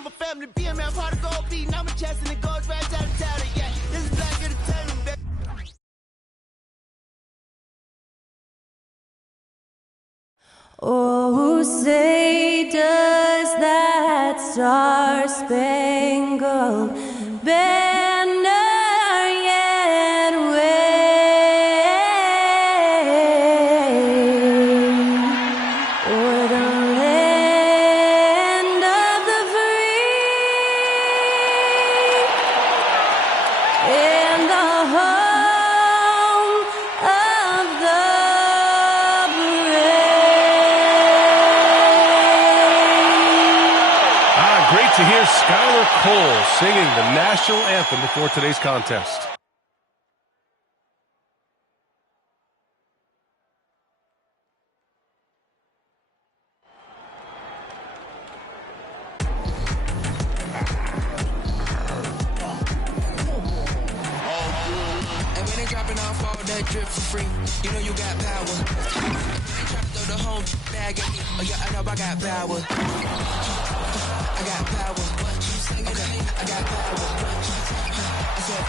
around my family, being around part of gold beating. I'm a chest and it goes right down the town. Yeah, this is Black Entertainment, baby. Oh, say does that star-spangled banner yet wave o'er the land of the free and the home of the Great to hear Skylar Cole singing the national anthem before today's contest. And when they dropping off all that drip for free, you know you got power. They try to throw the whole bag at me. Oh yeah, I know I got power. I got power. Okay, I got power. I said,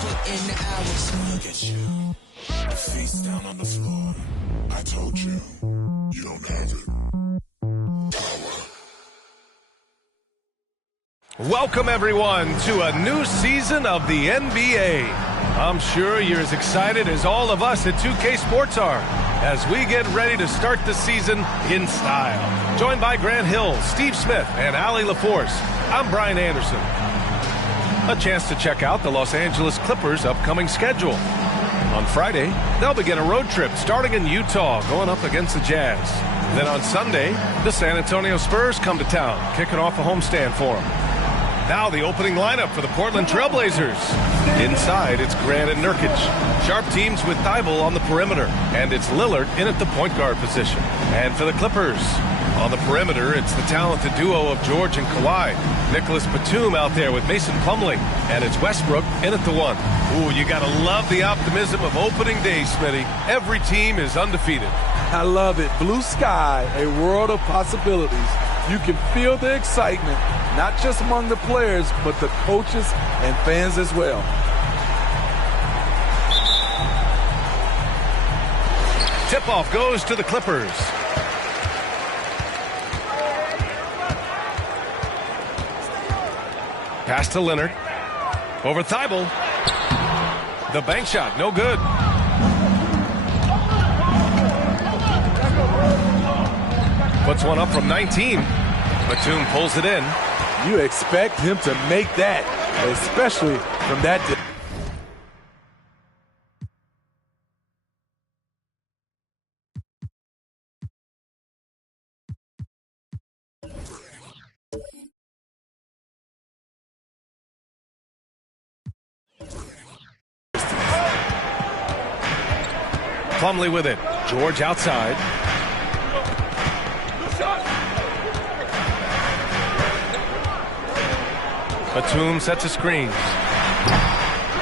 put in the hours. Look at you. Face down on the floor. I told you, you don't have it. Power. Welcome, everyone, to a new season of the NBA. I'm sure you're as excited as all of us at 2K Sports are as we get ready to start the season in style. Joined by Grant Hill, Steve Smith, and Allie LaForce, I'm Brian Anderson. A chance to check out the Los Angeles Clippers' upcoming schedule. On Friday, they'll begin a road trip starting in Utah, going up against the Jazz. Then on Sunday, the San Antonio Spurs come to town, kicking off a homestand for them. Now the opening lineup for the Portland Trailblazers. Inside, it's Grant and Nurkic. Sharp teams with Thibault on the perimeter. And it's Lillard in at the point guard position. And for the Clippers, on the perimeter, it's the talented duo of George and Kawhi. Nicholas Batum out there with Mason Plumlee. And it's Westbrook in at the one. Ooh, you gotta love the optimism of opening day, Smitty. Every team is undefeated. I love it. Blue sky, a world of possibilities. You can feel the excitement, not just among the players, but the coaches and fans as well. Tip-off goes to the Clippers. Pass to Leonard. Over Thibault. The bank shot, no good. Puts one up from 19. Batum pulls it in. You expect him to make that, especially from that distance. Plumlee with it. George outside. Batum sets a screen.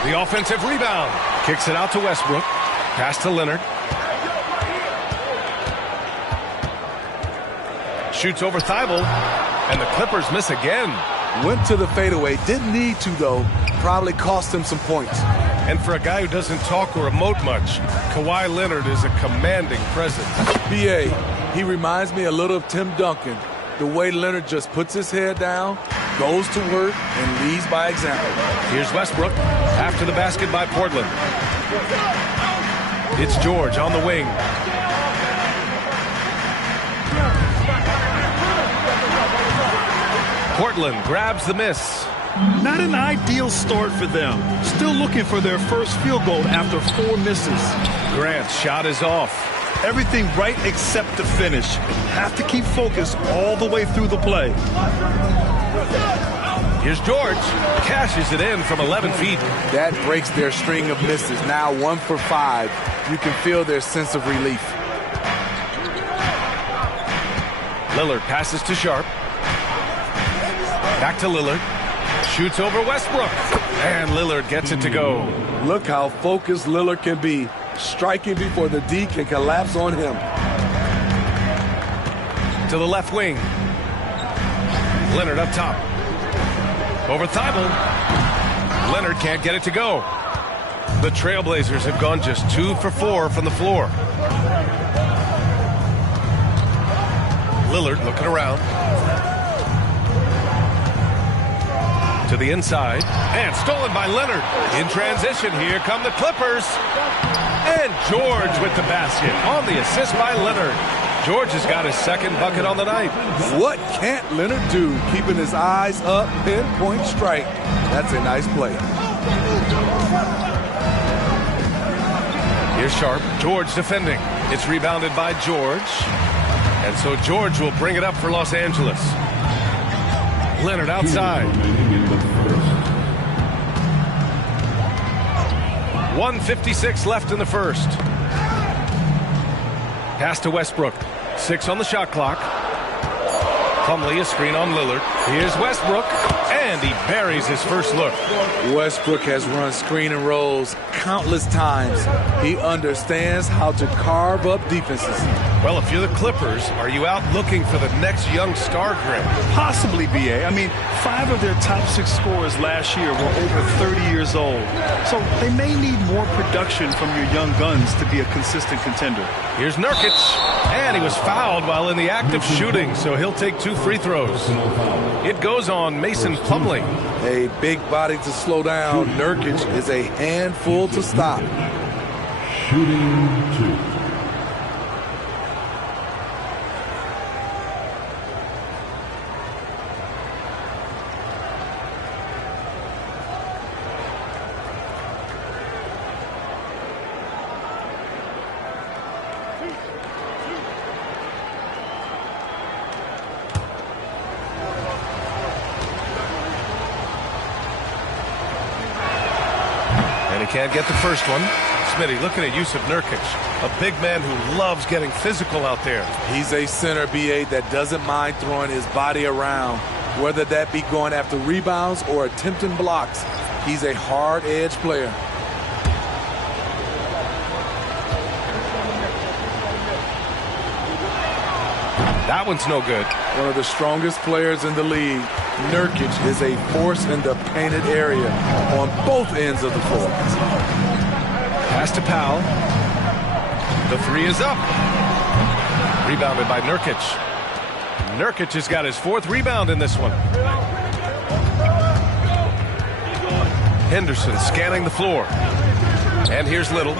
The offensive rebound. Kicks it out to Westbrook. Pass to Leonard. Shoots over Thibault. And the Clippers miss again. Went to the fadeaway. Didn't need to, though. Probably cost him some points. And for a guy who doesn't talk or emote much, Kawhi Leonard is a commanding presence. B.A., he reminds me a little of Tim Duncan. The way Leonard just puts his head down, goes to work, and leads by example. Here's Westbrook after the basket by Portland. It's George on the wing. Portland grabs the miss. Not an ideal start for them. Still looking for their first field goal after 4 misses. Grant's shot is off. Everything right except the finish. Have to keep focused all the way through the play. Here's George. Cashes it in from 11 feet. That breaks their string of misses. Now 1 for 5. You can feel their sense of relief. Lillard passes to Sharp. Back to Lillard. Shoots over Westbrook. And Lillard gets it to go. Look how focused Lillard can be. Striking before the D can collapse on him. To the left wing. Leonard up top. Over Thibault. Leonard can't get it to go. The Trailblazers have gone just 2 for 4 from the floor. Lillard looking around. To the inside. And stolen by Leonard. In transition, here come the Clippers. And George with the basket on the assist by Leonard. George has got his second bucket on the night. What can't Leonard do? Keeping his eyes up, pinpoint strike. That's a nice play. Here's Sharp. George defending. It's rebounded by George. And so George will bring it up for Los Angeles. Leonard outside. 1:56 left in the first. Pass to Westbrook. 6 on the shot clock. Plumlee, a screen on Lillard. Here's Westbrook, and he buries his first look. Westbrook has run screen and rolls countless times. He understands how to carve up defenses. Well, if you're the Clippers, are you out looking for the next young star, Greg? Possibly, B.A. I mean, 5 of their top 6 scorers last year were over 30 years old. So they may need more production from your young guns to be a consistent contender. Here's Nurkic, and he was fouled while in the act of shooting, so he'll take 2 free throws. It goes on Mason Plumlee. A big body to slow down. Nurkic is a handful to stop. Shooting 2. Can't get the first one. Smitty looking at Jusuf Nurkic, a big man who loves getting physical out there. He's a center, B.A., that doesn't mind throwing his body around, whether that be going after rebounds or attempting blocks. He's a hard-edge player. That one's no good. One of the strongest players in the league. Nurkic is a force in the painted area on both ends of the floor. Pass to Powell. The 3 is up. Rebounded by Nurkic. Nurkic has got his 4th rebound in this one. Henderson scanning the floor. And here's Little.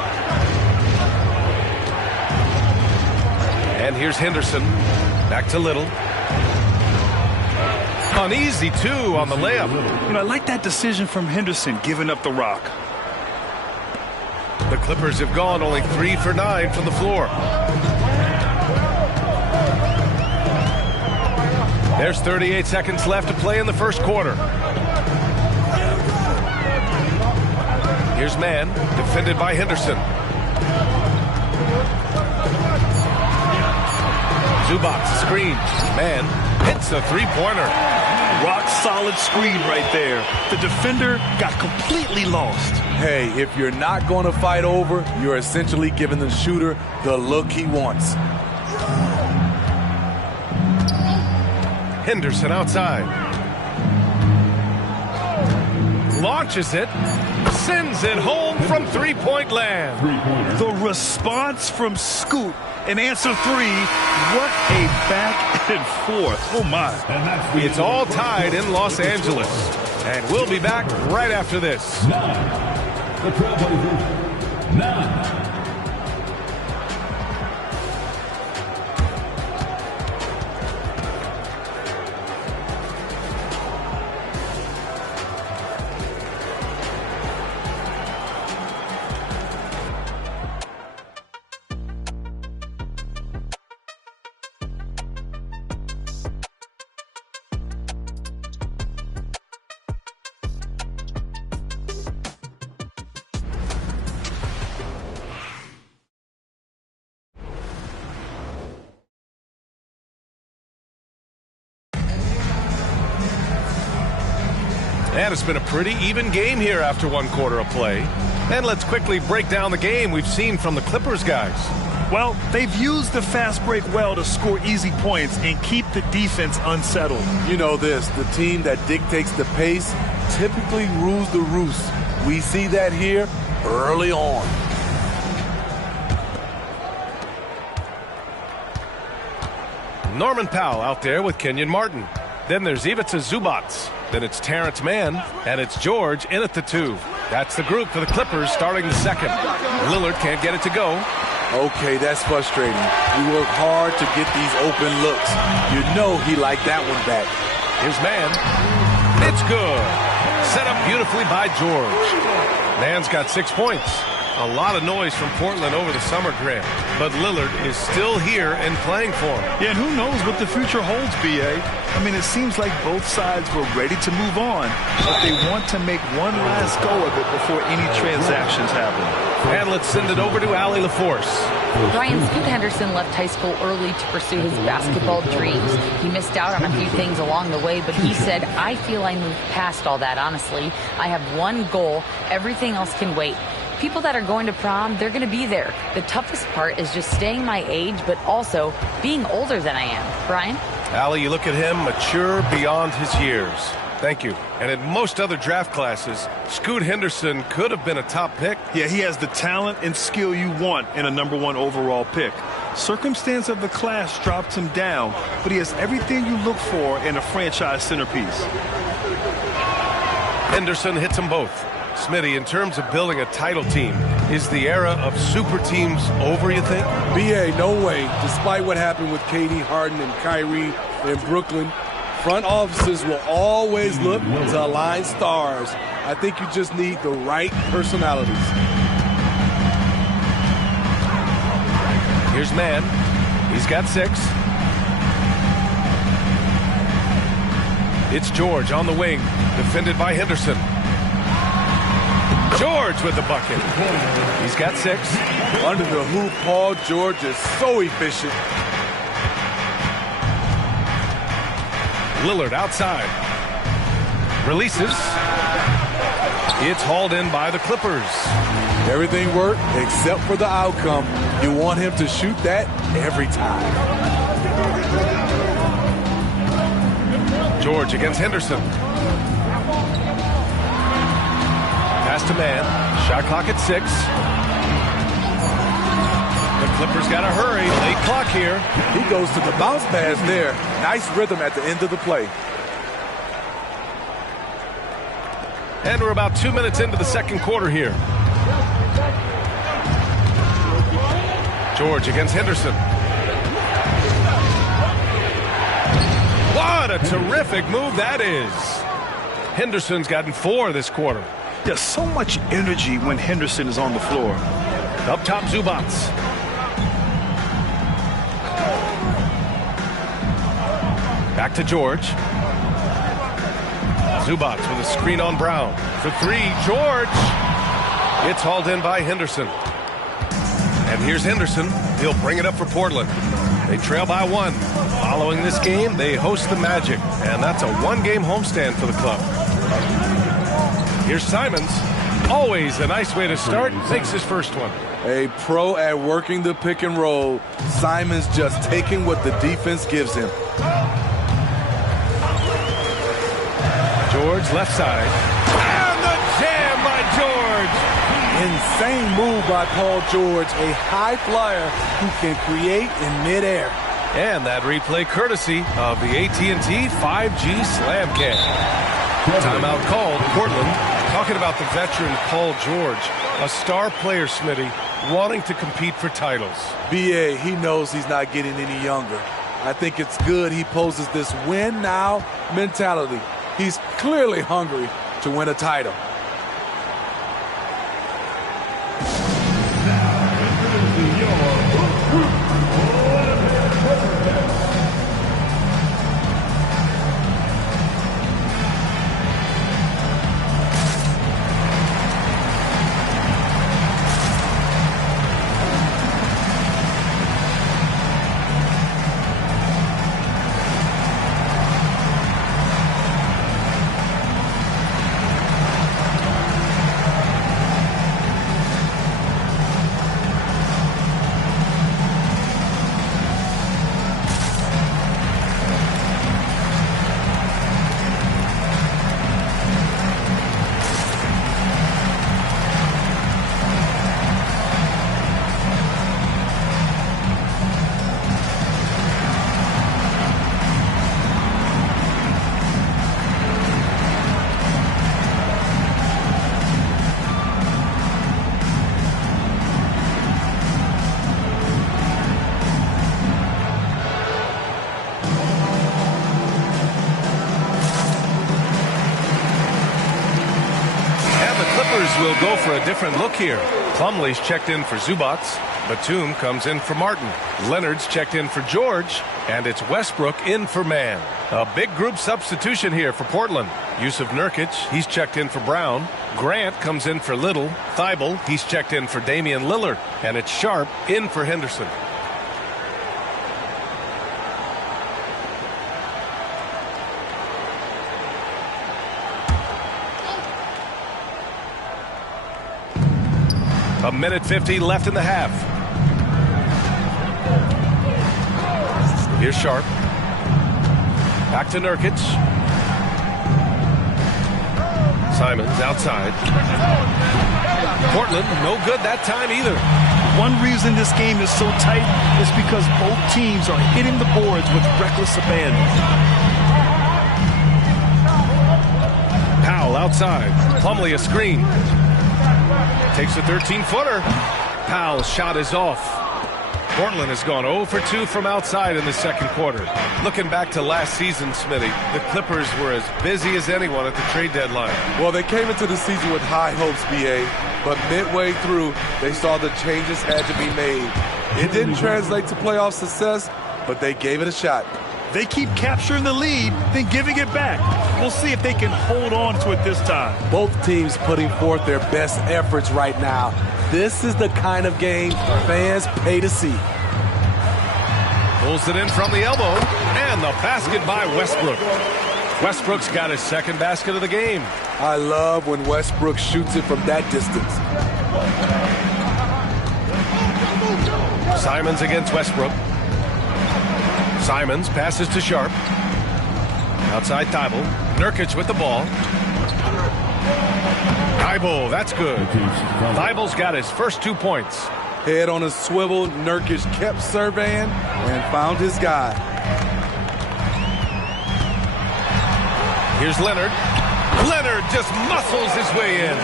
And here's Henderson. Back to Little. An easy 2 on the layup. You know, I like that decision from Henderson, giving up the rock. The Clippers have gone only 3 for 9 from the floor. There's 38 seconds left to play in the first quarter. Here's Mann, defended by Henderson. Zubac screen. Mann hits a 3-pointer. Rock solid screen right there. The defender got completely lost. Hey, if you're not going to fight over, you're essentially giving the shooter the look he wants. Henderson outside. Launches it. Sends it home from 3-point land. The response from Scoot in answer 3. What a back and forth. Oh, my. It's all tied in Los Angeles. And we'll be back right after this. The Trailblazers 9. And it's been a pretty even game here after 1 quarter of play. And let's quickly break down the game we've seen from the Clippers guys. Well, they've used the fast break well to score easy points and keep the defense unsettled. You know this, the team that dictates the pace typically rules the roost. We see that here early on. Norman Powell out there with Kenyon Martin. Then there's Ivica Zubats. Then it's Terrence Mann, and it's George in at the 2. That's the group for the Clippers starting the second. Lillard can't get it to go. Okay, that's frustrating. He worked hard to get these open looks. You know he liked that one back. Here's Mann. It's good. Set up beautifully by George. Mann's got 6 points. A lot of noise from Portland over the summer grant, but Lillard is still here and playing for him. Yeah, and who knows what the future holds, B.A. I mean, it seems like both sides were ready to move on, but they want to make one last go of it before any transactions happen. And let's send it over to Allie LaForce. Brian, Scoot Henderson left high school early to pursue his basketball dreams. He missed out on a few things along the way, but he said, I feel I moved past all that, honestly. I have one goal. Everything else can wait. People that are going to prom, they're going to be there. The toughest part is just staying my age, but also being older than I am. Brian? Allie, you look at him, mature beyond his years. Thank you. And in most other draft classes, Scoot Henderson could have been a top pick. Yeah, he has the talent and skill you want in a #1 overall pick. Circumstance of the class dropped him down, but he has everything you look for in a franchise centerpiece. Henderson hits them both. Smitty, in terms of building a title team, is the era of super teams over, you think? B.A., no way. Despite what happened with KD, Harden, and Kyrie in Brooklyn, front offices will always look to align stars. I think you just need the right personalities. Here's Mann. He's got 6. It's George on the wing, defended by Henderson. George with the bucket. He's got 6. Under the hoop, Paul George is so efficient. Lillard outside. Releases. It's hauled in by the Clippers. Everything worked except for the outcome. You want him to shoot that every time. George against Henderson. Pass to Mann. Shot clock at 6. The Clippers got to hurry. Late clock here. He goes to the bounce pass there. Nice rhythm at the end of the play. And we're about 2 minutes into the second quarter here. George against Henderson. What a terrific move that is. Henderson's gotten 4 this quarter. There's so much energy when Henderson is on the floor. Up top, Zubats. Back to George. Zubats with a screen on Brown. For 3, George. It's hauled in by Henderson. And here's Henderson. He'll bring it up for Portland. They trail by 1. Following this game, they host the Magic. And that's a 1-game homestand for the club. Here's Simons. Always a nice way to start. Makes his first one. A pro at working the pick and roll. Simons just taking what the defense gives him. George left side. And the jam by George. Insane move by Paul George. A high flyer who can create in midair. And that replay courtesy of the AT&T 5G Slam Cam. Timeout called. Portland talking about the veteran Paul George, a star player, Smitty, wanting to compete for titles. B.A., he knows he's not getting any younger. I think it's good he poses this win now mentality. He's clearly hungry to win a title. will go for a different look here. Plumlee's checked in for Zubats. Batum comes in for Martin. Leonard's checked in for George. And it's Westbrook in for Mann. A big group substitution here for Portland. Yusuf Nurkic, he's checked in for Brown. Grant comes in for Little. Thibault, he's checked in for Damian Lillard. And it's Sharp in for Henderson. A minute 50 left in the half. Here's Sharp. Back to Nurkic. Simons outside. Portland, no good that time either. One reason this game is so tight is because both teams are hitting the boards with reckless abandon. Powell outside. Plumlee a screen. Takes a 13-footer. Powell's shot is off. Portland has gone 0 for 2 from outside in the second quarter. Looking back to last season, Smitty, the Clippers were as busy as anyone at the trade deadline. Well, they came into the season with high hopes, B.A., but midway through, they saw the changes had to be made. It didn't translate to playoff success, but they gave it a shot. They keep capturing the lead, then giving it back. We'll see if they can hold on to it this time. Both teams putting forth their best efforts right now. This is the kind of game fans pay to see. Pulls it in from the elbow, and the basket by Westbrook. Westbrook's got his second basket of the game. I love when Westbrook shoots it from that distance. Simons against Westbrook. Simons passes to Sharp. Outside Thibault. Nurkic with the ball. Thibault, that's good. Thibault's got his first 2 points. Head on a swivel, Nurkic kept surveying and found his guy. Here's Leonard. Leonard just muscles his way in.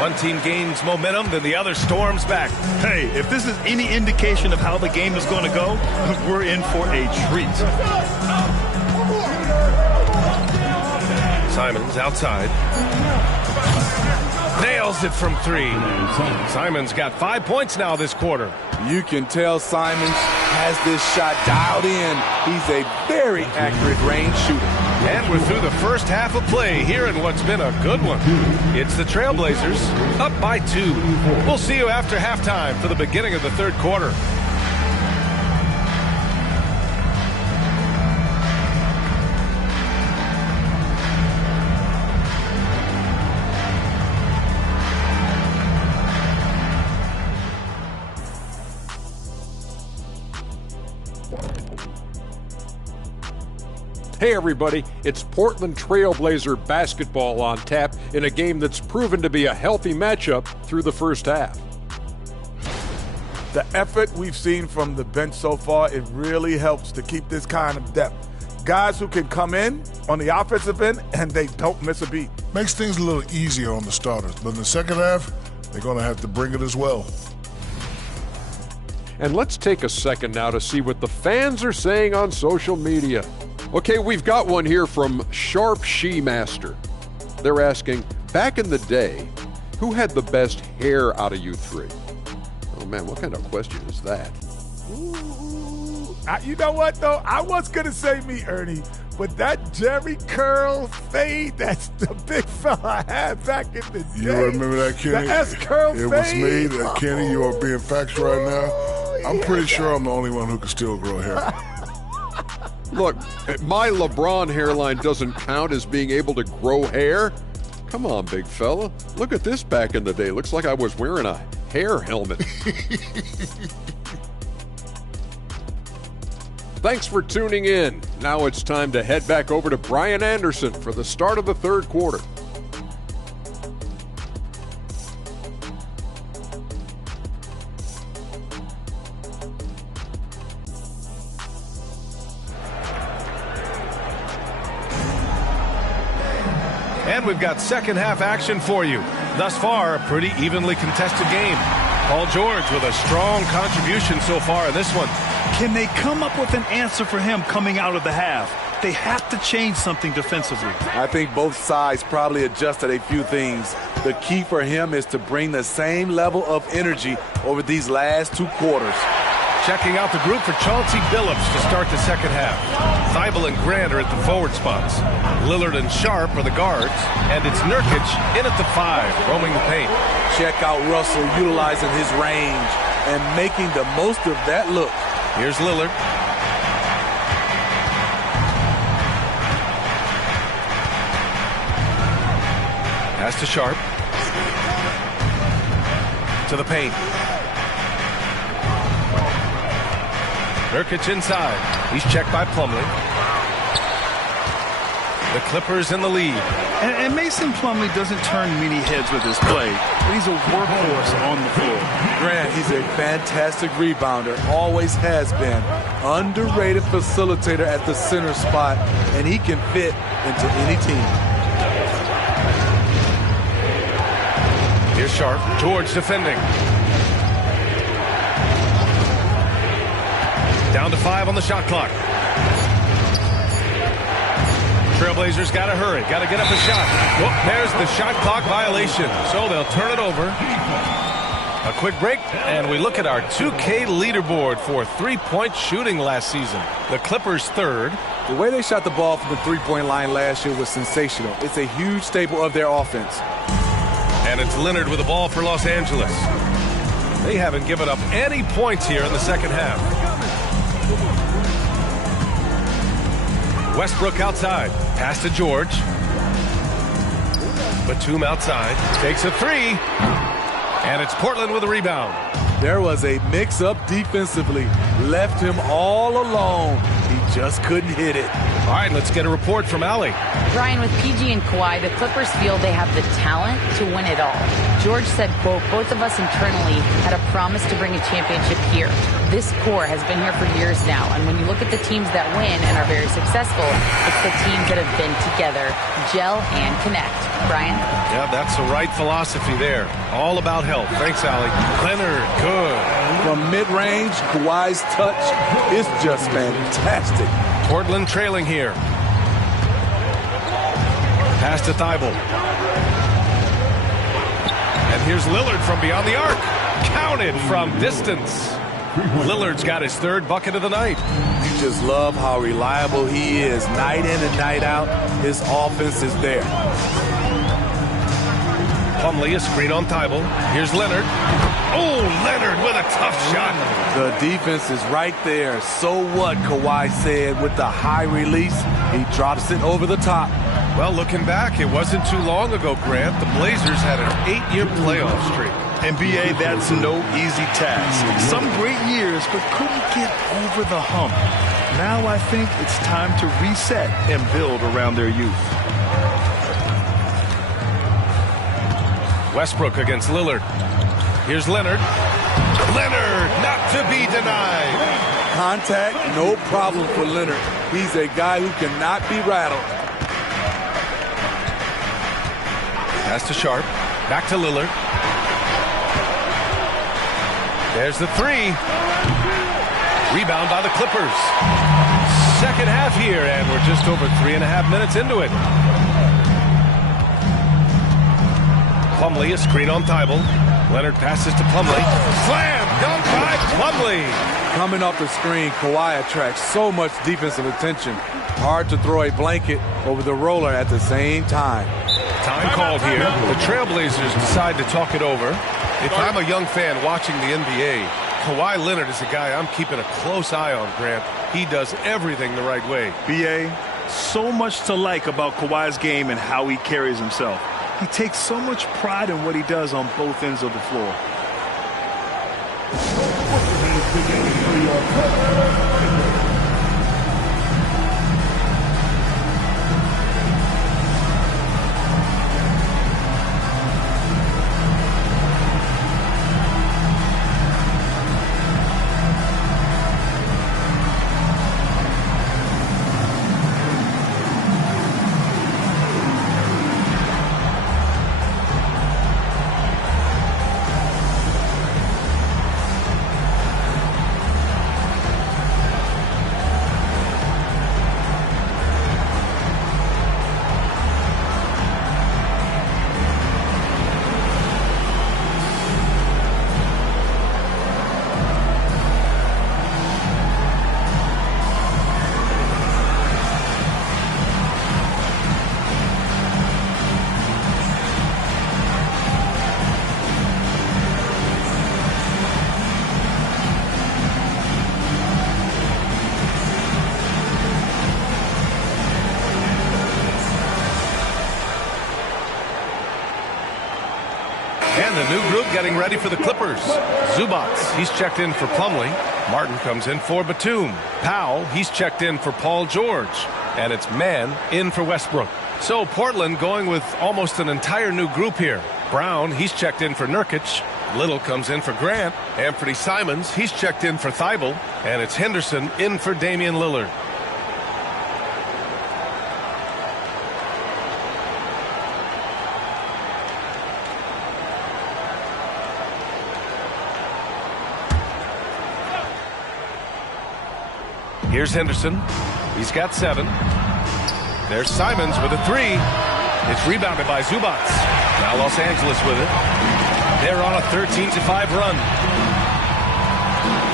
One team gains momentum, then the other storms back. Hey, if this is any indication of how the game is going to go, we're in for a treat. Simons outside. Nails it from 3. Simons got 5 points now this quarter. You can tell Simons has this shot dialed in. He's a very accurate range shooter. And we're through the first half of play here in what's been a good one. It's the Trailblazers up by 2. We'll see you after halftime for the beginning of the third quarter. Hey everybody, it's Portland Trailblazer basketball on tap in a game that's proven to be a healthy matchup through the first half. The effort we've seen from the bench so far, it really helps to keep this kind of depth. Guys who can come in on the offensive end and they don't miss a beat. Makes things a little easier on the starters, but in the second half, they're going to have to bring it as well. And let's take a second now to see what the fans are saying on social media. Okay, we've got one here from Sharp She-Master. They're asking, back in the day, who had the best hair out of you three? Oh man, what kind of question is that? Ooh, you know what though? I was gonna say me, Ernie, but that Jerry curl fade, that's the big fella I had back in the day. You remember that, Kenny? The S-curl fade. It was me, that Kenny, you are being factual right now. I'm pretty sure I'm the only one who can still grow hair. Look, my LeBron hairline doesn't count as being able to grow hair. Come on, big fella. Look at this back in the day. Looks like I was wearing a hair helmet. Thanks for tuning in. Now it's time to head back over to Brian Anderson for the start of the third quarter. And we've got second half action for you. Thus far, a pretty evenly contested game. Paul George with a strong contribution so far in this one. Can they come up with an answer for him coming out of the half? they have to change something defensively. I think both sides probably adjusted a few things. The key for him is to bring the same level of energy over these last 2 quarters. Checking out the group for Chauncey Billups to start the second half. Thibault and Grant are at the forward spots. Lillard and Sharp are the guards. And it's Nurkic in at the 5, roaming the paint. Check out Russell utilizing his range and making the most of that look. Here's Lillard. Pass to Sharp. To the paint. Nurkic inside. He's checked by Plumlee. The Clippers in the lead. And Mason Plumlee doesn't turn many heads with his play, but he's a workhorse on the floor. Grant, he's a fantastic rebounder, always has been. Underrated facilitator at the center spot, and he can fit into any team. Here's Sharp. George defending. Down to 5 on the shot clock. Trailblazers got to hurry. Got to get up a shot. Whoop, there's the shot clock violation. So they'll turn it over. A quick break, and we look at our 2K leaderboard for three-point shooting last season. The Clippers third. The way they shot the ball from the three-point line last year was sensational. It's a huge staple of their offense. And it's Leonard with the ball for Los Angeles. They haven't given up any points here in the second half. Westbrook outside. Pass to George. Batum outside. Takes a 3. And it's Portland with a rebound. There was a mix-up defensively. Left him all alone. He just couldn't hit it. All right, let's get a report from Allie. Brian, with PG and Kawhi, the Clippers feel they have the talent to win it all. George said, quote, both of us internally had a promise to bring a championship here. This core has been here for years now, and when you look at the teams that win and are very successful, it's the teams that have been together, gel and connect. Brian? Yeah, that's the right philosophy there. All about health. Thanks, Allie. Leonard, good. From mid-range, Kawhi's touch is just fantastic. Portland trailing here. Pass to Thibault. And here's Lillard from beyond the arc. Counted from distance. Lillard's got his third bucket of the night. You just love how reliable he is. Night in and night out, his offense is there. Plumlee, a screen on Thibault. Here's Leonard. Oh, Leonard with a tough shot. The defense is right there. So what, Kawhi said with the high release. He drops it over the top. Well, looking back, it wasn't too long ago, Grant. The Blazers had an 8-year playoff streak. NBA, that's no easy task. Some great years, but couldn't get over the hump. Now I think it's time to reset and build around their youth. Westbrook against Lillard. Here's Leonard. Leonard, not to be denied. Contact, no problem for Leonard. He's a guy who cannot be rattled. Pass to Sharp. Back to Lillard. There's the 3. Rebound by the Clippers. Second half here, and we're just over 3.5 minutes into it. Plumlee, a screen on Thibault. Leonard passes to Plumlee. Slam! Dunk by Plumlee! Coming off the screen, Kawhi attracts so much defensive attention. Hard to throw a blanket over the roller at the same time. Time called here. The Trailblazers decide to talk it over. If I'm a young fan watching the NBA, Kawhi Leonard is a guy I'm keeping a close eye on, Grant. He does everything the right way. B.A., so much to like about Kawhi's game and how he carries himself. He takes so much pride in what he does on both ends of the floor. And the new group getting ready for the Clippers. Zubats, he's checked in for Plumlee. Martin comes in for Batum. Powell, he's checked in for Paul George. And it's Mann in for Westbrook. So Portland going with almost an entire new group here. Brown, he's checked in for Nurkic. Little comes in for Grant. Anthony Simons, he's checked in for Thibault. And it's Henderson in for Damian Lillard. Here's Henderson. He's got 7. There's Simons with a 3. It's rebounded by Zubats. Now Los Angeles with it. They're on a 13-5 run.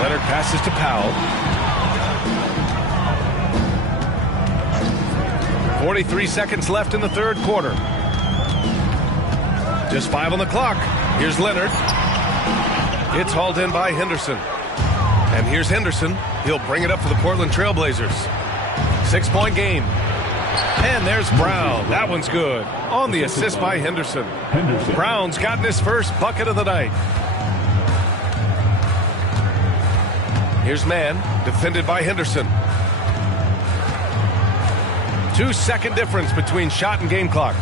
Leonard passes to Powell. 43 seconds left in the third quarter. Just 5 on the clock. Here's Leonard. It's hauled in by Henderson. And here's Henderson. He'll bring it up for the Portland Trailblazers. 6-point game. And there's Brown. That one's good. On the assist by Henderson. Brown's gotten his first bucket of the night. Here's Mann, defended by Henderson. 2-second difference between shot and game clock.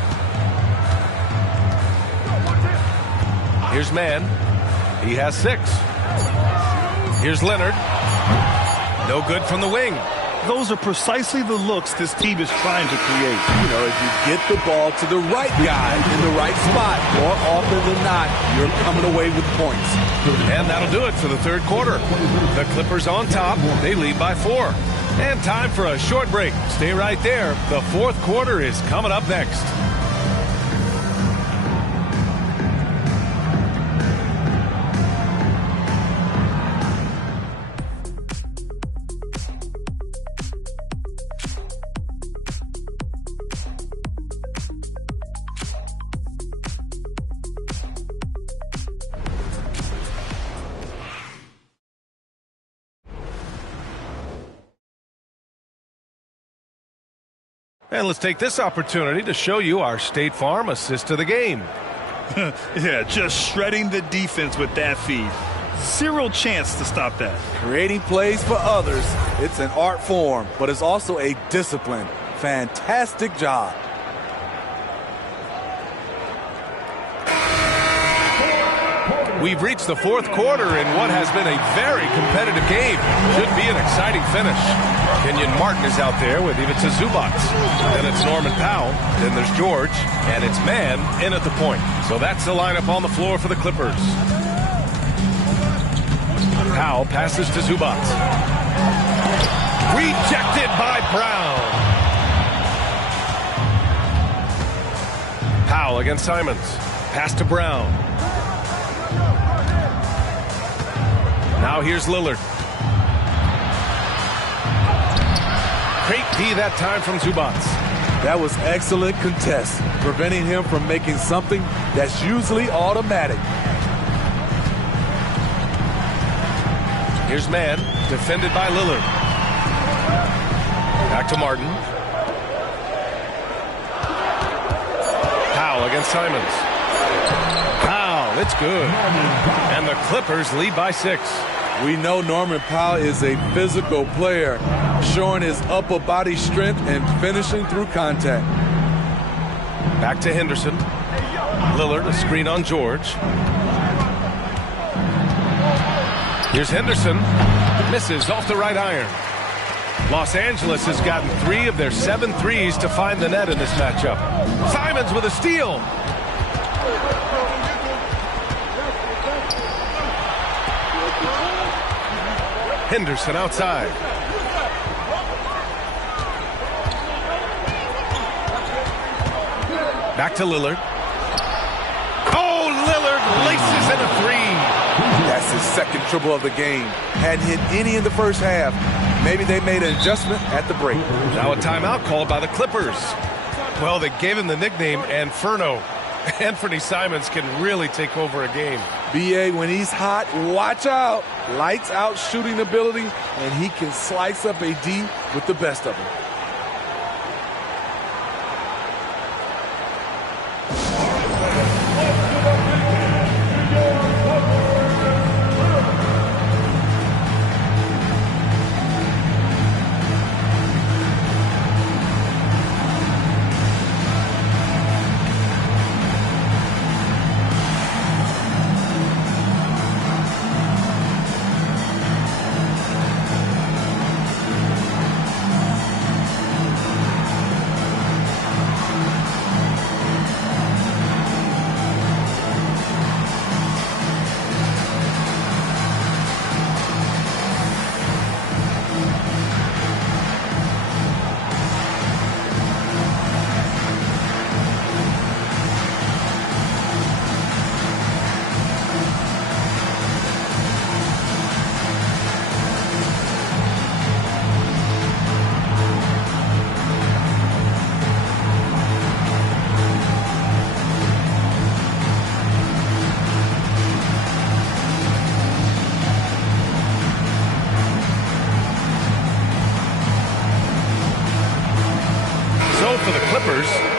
Here's Mann. He has 6. Here's Leonard. No good from the wing. Those are precisely the looks this team is trying to create. You know, if you get the ball to the right guy in the right spot, more often than not, you're coming away with points. And that'll do it for the third quarter. The Clippers on top. They lead by 4. And time for a short break. Stay right there. The fourth quarter is coming up next. And let's take this opportunity to show you our State Farm assist to the game. Yeah, just shredding the defense with that feed. Zero chance to stop that. Creating plays for others, it's an art form, but it's also a discipline. Fantastic job. We've reached the fourth quarter in what has been a very competitive game. Should be an exciting finish. Kenyon Martin is out there with Ivica Zubats. Then it's Norman Powell. Then there's George. And it's Mann in at the point. So that's the lineup on the floor for the Clippers. Powell passes to Zubats. Rejected by Brown. Powell against Simons. Pass to Brown. Now here's Lillard. Great D that time from Zubats. That was excellent contest, preventing him from making something that's usually automatic. Here's Mann, defended by Lillard. Back to Martin. Powell against Simons. Powell, it's good. And the Clippers lead by 6. We know Norman Powell is a physical player, showing his upper body strength and finishing through contact. Back to Henderson. Lillard, a screen on George. Here's Henderson. Misses off the right iron. Los Angeles has gotten 3 of their 7 threes to find the net in this matchup. Simons with a steal. Henderson outside. Back to Lillard. Oh, Lillard laces in a 3. That's his second triple of the game. Hadn't hit any in the first half. Maybe they made an adjustment at the break. Now a timeout called by the Clippers. Well, they gave him the nickname Inferno. Anthony Simons can really take over a game. B.A., when he's hot, watch out. Lights out shooting ability, and he can slice up a D with the best of them.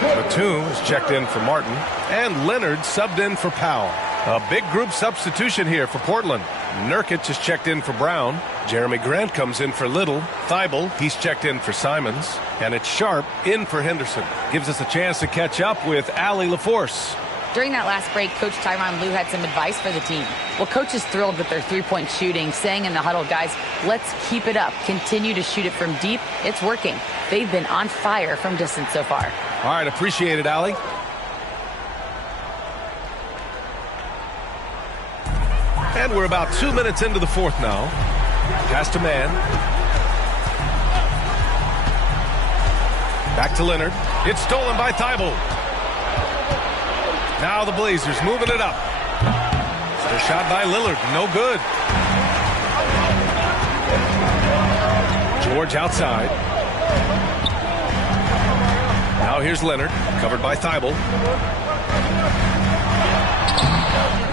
Batum is checked in for Martin, and Leonard subbed in for Powell. A big group substitution here for Portland. Nurkic is checked in for Brown. Jeremy Grant comes in for Little. Thibault, he's checked in for Simons. And it's Sharp in for Henderson. Gives us a chance to catch up with Allie LaForce. During that last break, Coach Tyronn Lue had some advice for the team. Well, Coach is thrilled with their three-point shooting, saying in the huddle, guys, let's keep it up. Continue to shoot it from deep. It's working. They've been on fire from distance so far. All right, appreciate it, Allie. And we're about 2 minutes into the fourth now. Pass to Mann. Back to Leonard. It's stolen by Thibault. Now the Blazers moving it up. The shot by Lillard, no good. George outside. Now here's Leonard, covered by Thibault.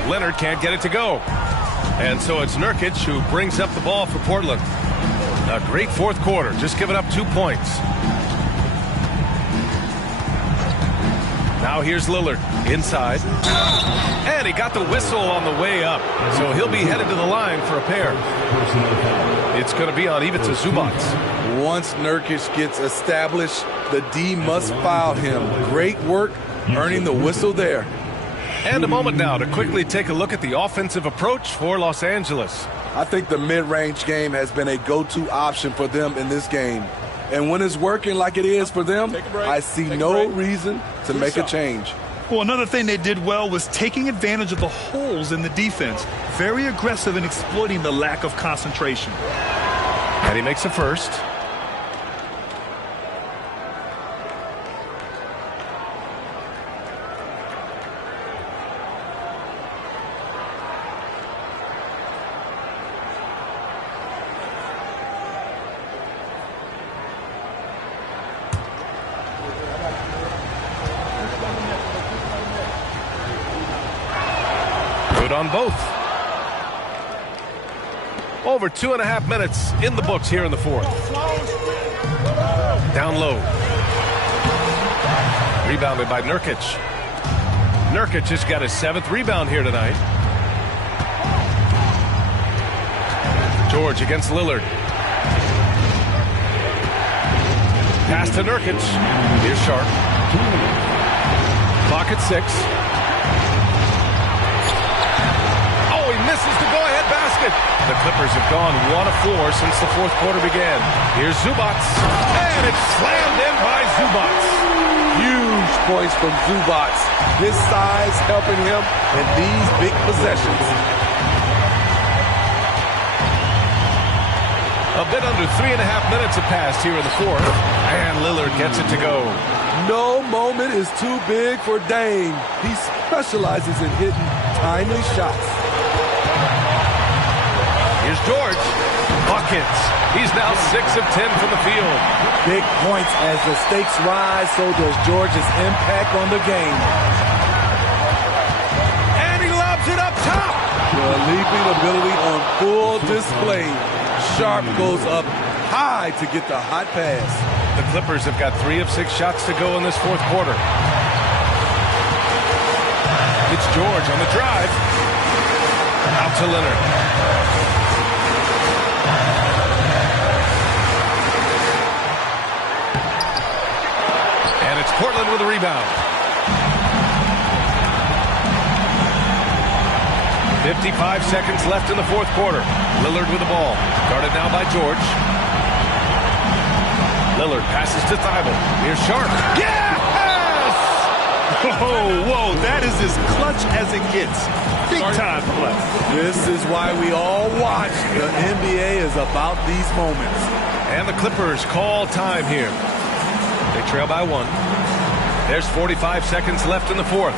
Leonard can't get it to go. And so it's Nurkic who brings up the ball for Portland. A great fourth quarter, just giving up 2 points. Now here's Lillard inside. And he got the whistle on the way up. So he'll be headed to the line for a pair. It's going to be on Ivica Zubac. Once Nurkic gets established, the D must foul him. Great work earning the whistle there. And a moment now to quickly take a look at the offensive approach for Los Angeles. I think the mid-range game has been a go-to option for them in this game. And when it's working like it is for them, I see no reason to make a change. Well, another thing they did well was taking advantage of the holes in the defense. Very aggressive in exploiting the lack of concentration. And he makes a first. On both. Over 2.5 minutes in the books here in the fourth. Down low. Rebounded by Nurkic. Nurkic just got his 7th rebound here tonight. George against Lillard. Pass to Nurkic. Here's Sharp. Clock at 6. Misses the go-ahead basket. The Clippers have gone 1 of 4 since the fourth quarter began. Here's Zubac. And it's slammed in by Zubac. Huge points from Zubac. His size helping him in these big possessions. A bit under 3.5 minutes have passed here in the fourth. And Lillard gets it to go. No moment is too big for Dame. He specializes in hitting timely shots. Here's George. Buckets. He's now 6 of 10 from the field. Big points as the stakes rise, so does George's impact on the game. And he lobs it up top. The leaping ability on full display. Sharp goes up high to get the hot pass. The Clippers have got 3 of 6 shots to go in this fourth quarter. It's George on the drive. Out to Leonard. Portland with a rebound. 55 seconds left in the fourth quarter. Lillard with the ball. Guarded now by George. Lillard passes to Thibault. Here's Sharp. Yes! Whoa, that is as clutch as it gets. Big time play. This is why we all watch. The NBA is about these moments. And the Clippers call time here. They trail by 1. There's 45 seconds left in the fourth.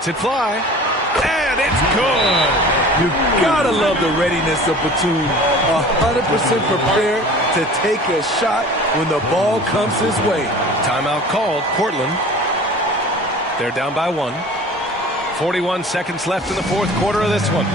Lets it fly. And it's good. You gotta love the readiness of Batum. 100% prepared to take a shot when the ball comes his way. Timeout called. Portland. They're down by 1. 41 seconds left in the fourth quarter of this one.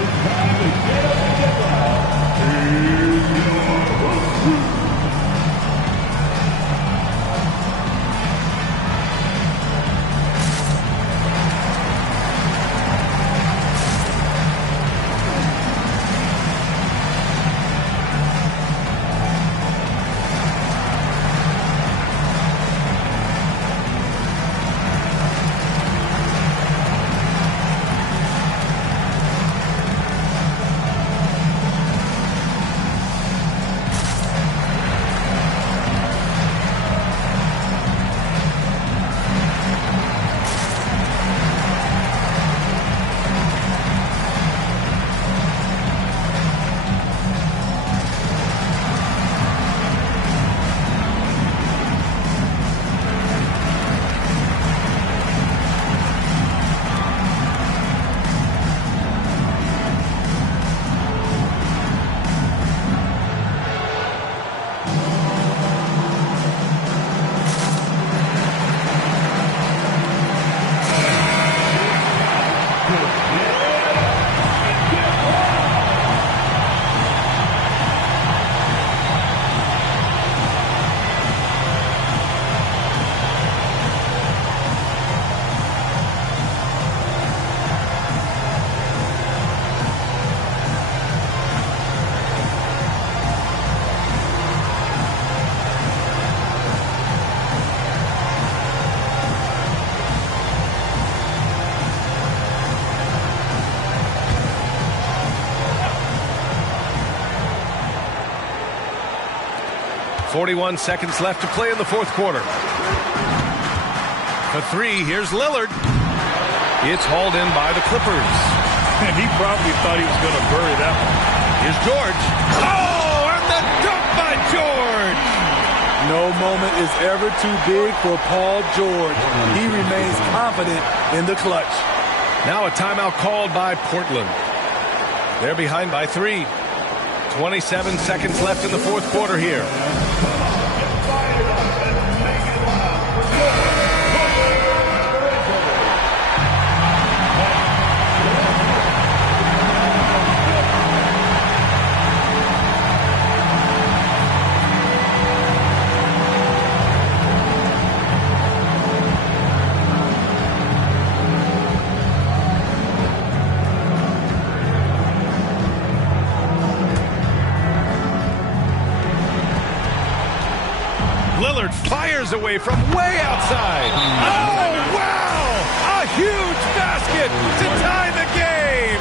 .41 seconds left to play in the fourth quarter. For 3, here's Lillard. It's hauled in by the Clippers. And he probably thought he was going to bury that one. Here's George. Oh, and the dunk by George. No moment is ever too big for Paul George. He remains confident in the clutch. Now a timeout called by Portland. They're behind by 3. 27 seconds left in the fourth quarter here. Lillard fires away from way outside. Oh, wow! A huge basket to tie the game.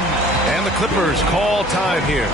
And the Clippers call time here.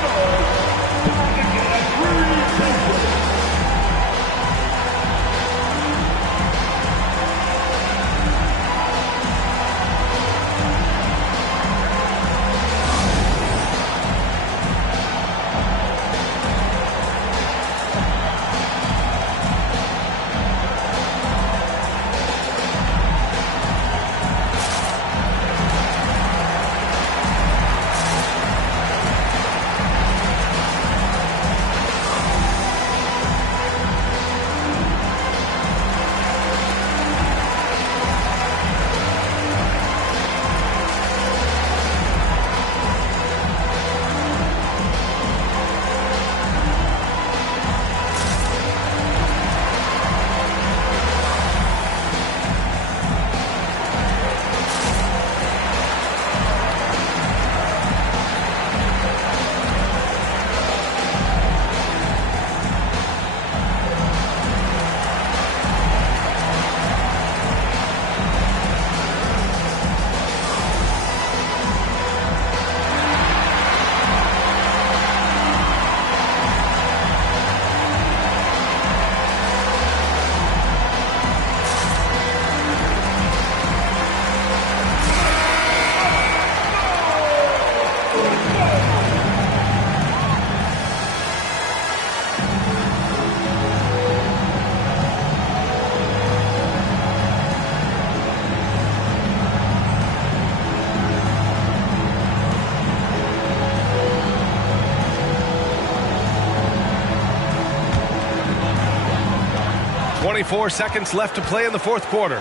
24 seconds left to play in the fourth quarter.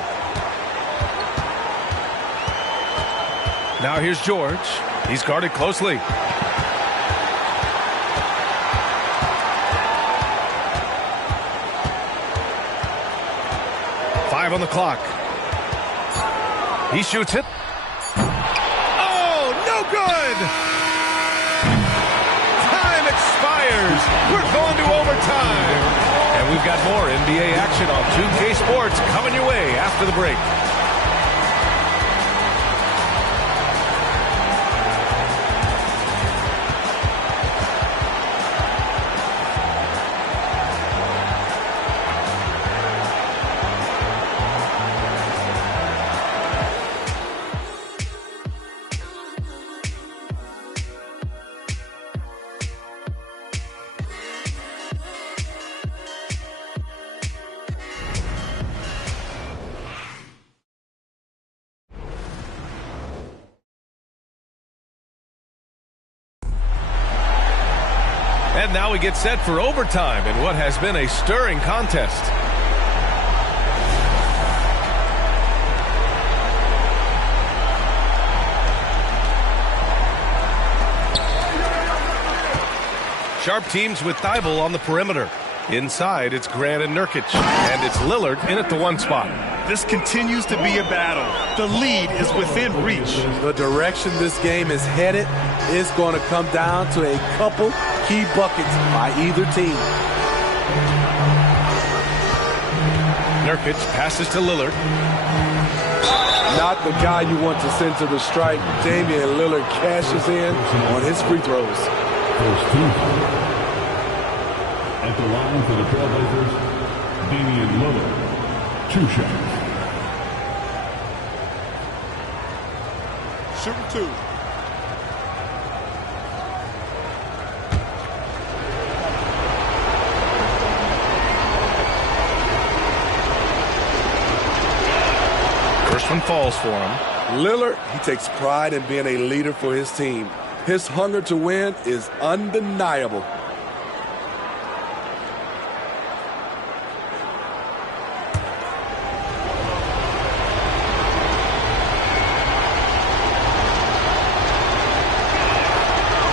Now here's George. He's guarded closely. Five on the clock. He shoots it. Oh, no good! Time expires. We're going to overtime. And we've got more NBA action on 2K Sports coming your way after the break. And now we get set for overtime in what has been a stirring contest. Sharp teams with Thibault on the perimeter. Inside, it's Grant and Nurkic. And it's Lillard in at the one spot. This continues to be a battle. The lead is within reach. The direction this game is headed is going to come down to a couple key buckets by either team. Nurkic passes to Lillard. Not the guy you want to send to the strike. Damian Lillard cashes in on his free throws. First two. At the line for the Trailblazers, Damian Lillard. 2 shots. Shooting 2. First one falls for him. Lillard, he takes pride in being a leader for his team. His hunger to win is undeniable.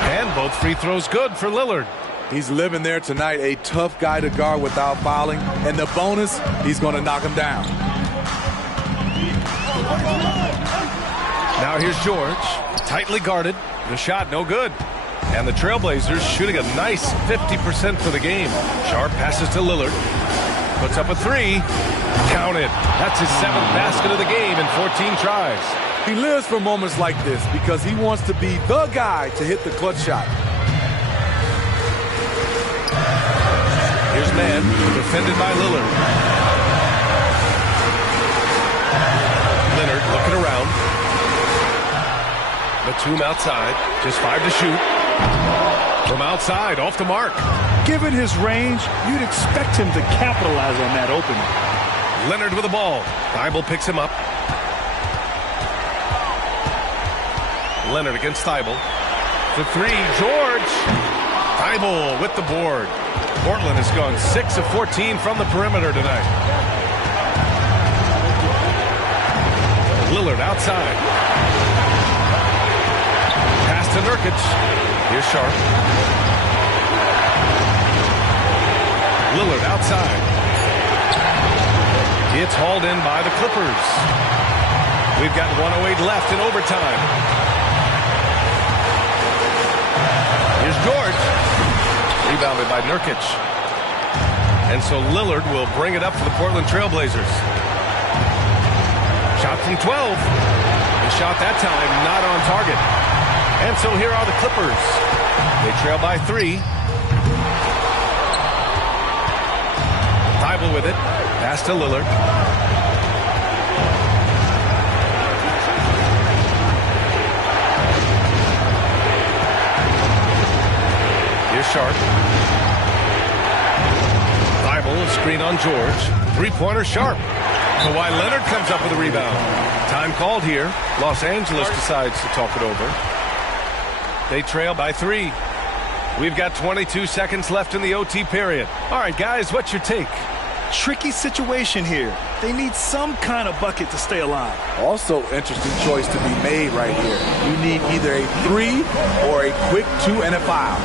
And both free throws good for Lillard. He's living there tonight, a tough guy to guard without fouling. And the bonus, he's going to knock him down. Now here's George, tightly guarded. The shot no good. And the Trailblazers shooting a nice 50% for the game. Sharp passes to Lillard. Puts up a 3. Counted. That's his 7th basket of the game in 14 tries. He lives for moments like this because he wants to be the guy to hit the clutch shot. Here's man, defended by Lillard. Leonard looking around. Batum outside, just 5 to shoot. From outside, off the mark. Given his range, you'd expect him to capitalize on that opening. Leonard with the ball. Thibault picks him up. Leonard against Thibault. The 3, George. Thibault with the board. Portland has gone 6 of 14 from the perimeter tonight. Lillard outside. Pass to Nurkic. Here's Sharp. Lillard outside. It's hauled in by the Clippers. We've got 1:08 left in overtime. Here's George. Rebounded by Nurkic. And so Lillard will bring it up for the Portland Trailblazers. Shot from 12. The shot that time not on target. And so here are the Clippers. They trail by 3. Thibault with it. Pass to Lillard. Here's Sharp. Thibault, a screen on George. 3-pointer Sharp. Kawhi Leonard comes up with a rebound. Time called here. Los Angeles decides to talk it over. They trail by 3. We've got 22 seconds left in the OT period. All right, guys, what's your take? Tricky situation here. They need some kind of bucket to stay alive. Also, interesting choice to be made right here. You need either a 3 or a quick 2 and a foul.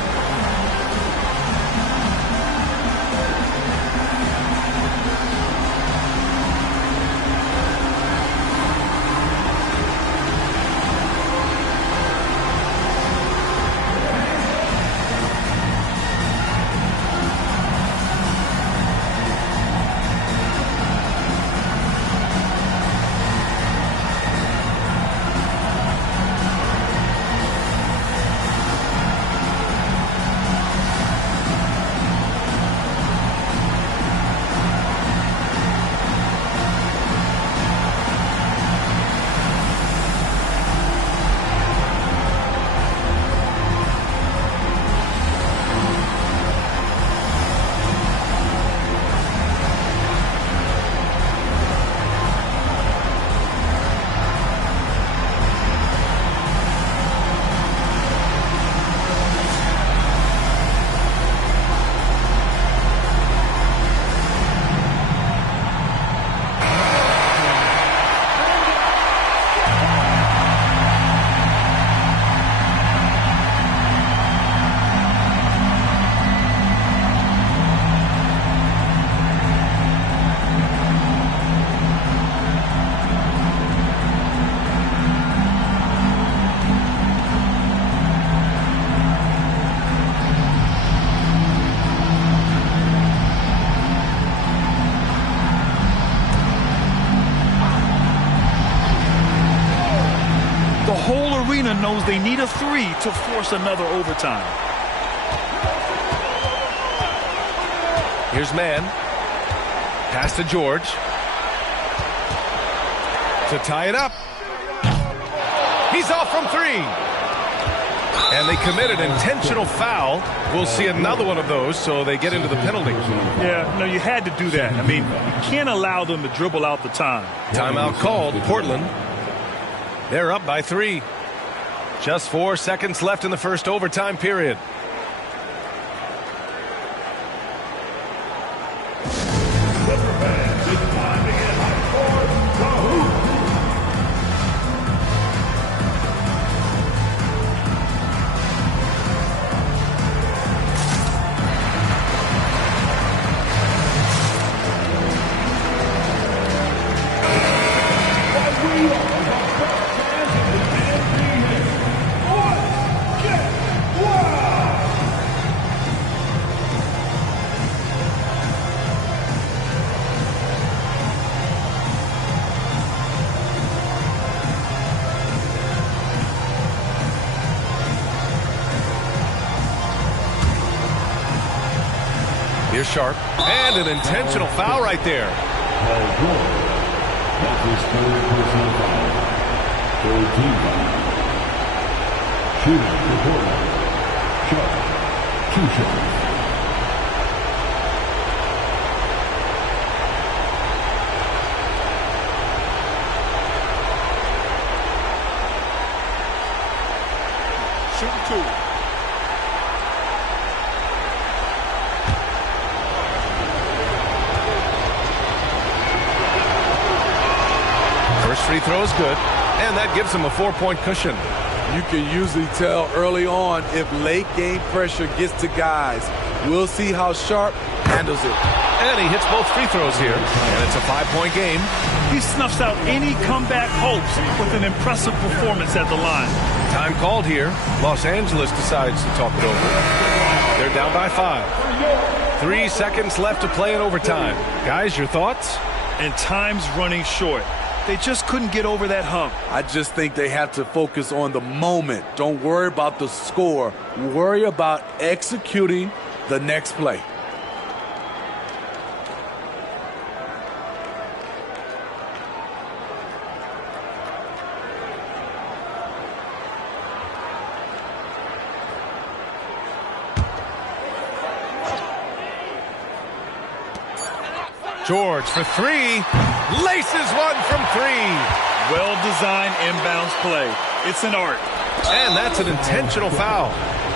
Knows they need a 3 to force another overtime. Here's Mann. Pass to George. To tie it up. He's off from 3. And they commit an intentional foul. We'll see another one of those, so they get into the penalty. Yeah, no, you had to do that. I mean, you can't allow them to dribble out the time. Timeout called. Portland. They're up by 3. Just 4 seconds left in the first overtime period. Here's Sharp. And an intentional foul right there. That is third personal foul. Third team foul. Shooting for Portland. Sharp. 2 shots. Shooting 2. Free throw is good, and that gives him a 4-point cushion. You can usually tell early on if late game pressure gets to guys. We'll see how Sharp handles it. And he hits both free throws here, and it's a 5-point game. He snuffs out any comeback hopes with an impressive performance at the line. Time called here. Los Angeles decides to talk it over. They're down by 5. 3 seconds left to play in overtime. Guys, your thoughts? And time's running short. They just couldn't get over that hump. I just think they have to focus on the moment. Don't worry about the score. Worry about executing the next play. George for 3. Laces one from 3. Well-designed inbounds play. It's an art. And that's an intentional foul.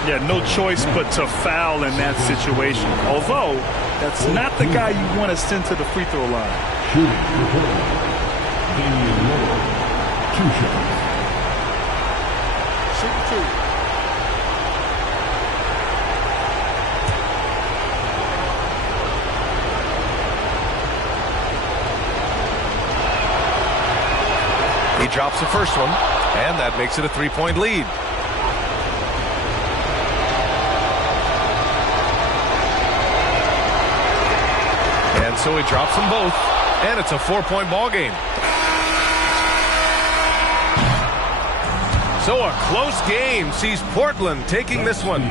Yeah, no choice but to foul in that situation. Although, that's not the guy you want to send to the free throw line. Shooting report. Damian Lillard, 2 shots. Shoot 2. He drops the first one, and that makes it a 3-point lead. And so he drops them both, and it's a 4-point ball game. So a close game sees Portland taking this one.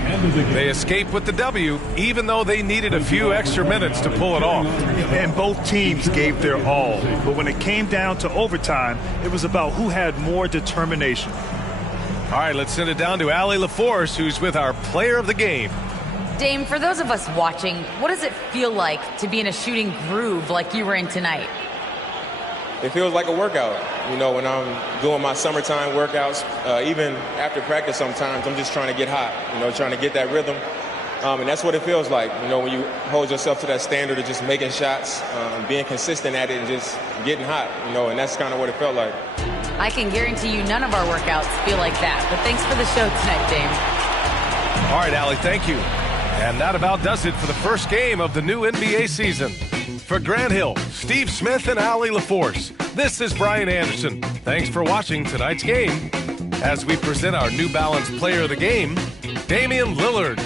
They escape with the W, even though they needed a few extra minutes to pull it off. And both teams gave their all. But when it came down to overtime, it was about who had more determination. All right, let's send it down to Allie LaForce, who's with our player of the game. Dame, for those of us watching, what does it feel like to be in a shooting groove like you were in tonight? It feels like a workout. You know, when I'm doing my summertime workouts, even after practice sometimes, I'm just trying to get hot, you know, trying to get that rhythm. And that's what it feels like, you know, when you hold yourself to that standard of just making shots, being consistent at it and just getting hot, you know, and that's kind of what it felt like. I can guarantee you none of our workouts feel like that. But thanks for the show tonight, Dame. All right, Allie, thank you. And that about does it for the first game of the new NBA season. For Grant Hill, Steve Smith, and Allie LaForce, this is Brian Anderson. Thanks for watching tonight's game. As we present our New Balance player of the game, Damian Lillard.